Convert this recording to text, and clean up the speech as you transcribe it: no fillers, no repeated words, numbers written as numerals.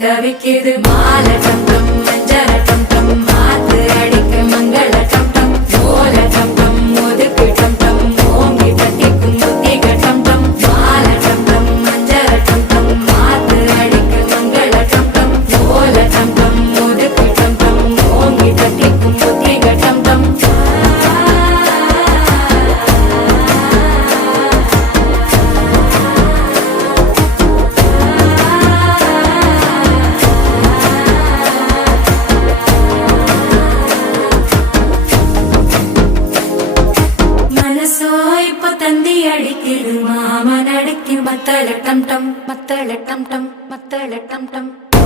தவிக்குது மால டம் டம் மஞ்சள டம் டம் மாத்து அடிக்க மங்கள டம் டம் ஓல டம் டம் ஒதுக்கு டம் டம் ஓங்கி தட்டிக்கும் புத்திக டம் டம் மால டம் டம் மஞ்சள டம் டம் மாத்து அடிக்க மங்கள டம் டம் ஓல டம் டம் ஒதுக்கு டம் டம் ஓங்கி தட்டிக்கும் புத்திக டம் டம் தந்தி அடிக்குது மாமன் அடிக்கு மத்தள டம் டம் மத்தள டம் டம் மத்தள டம் டம்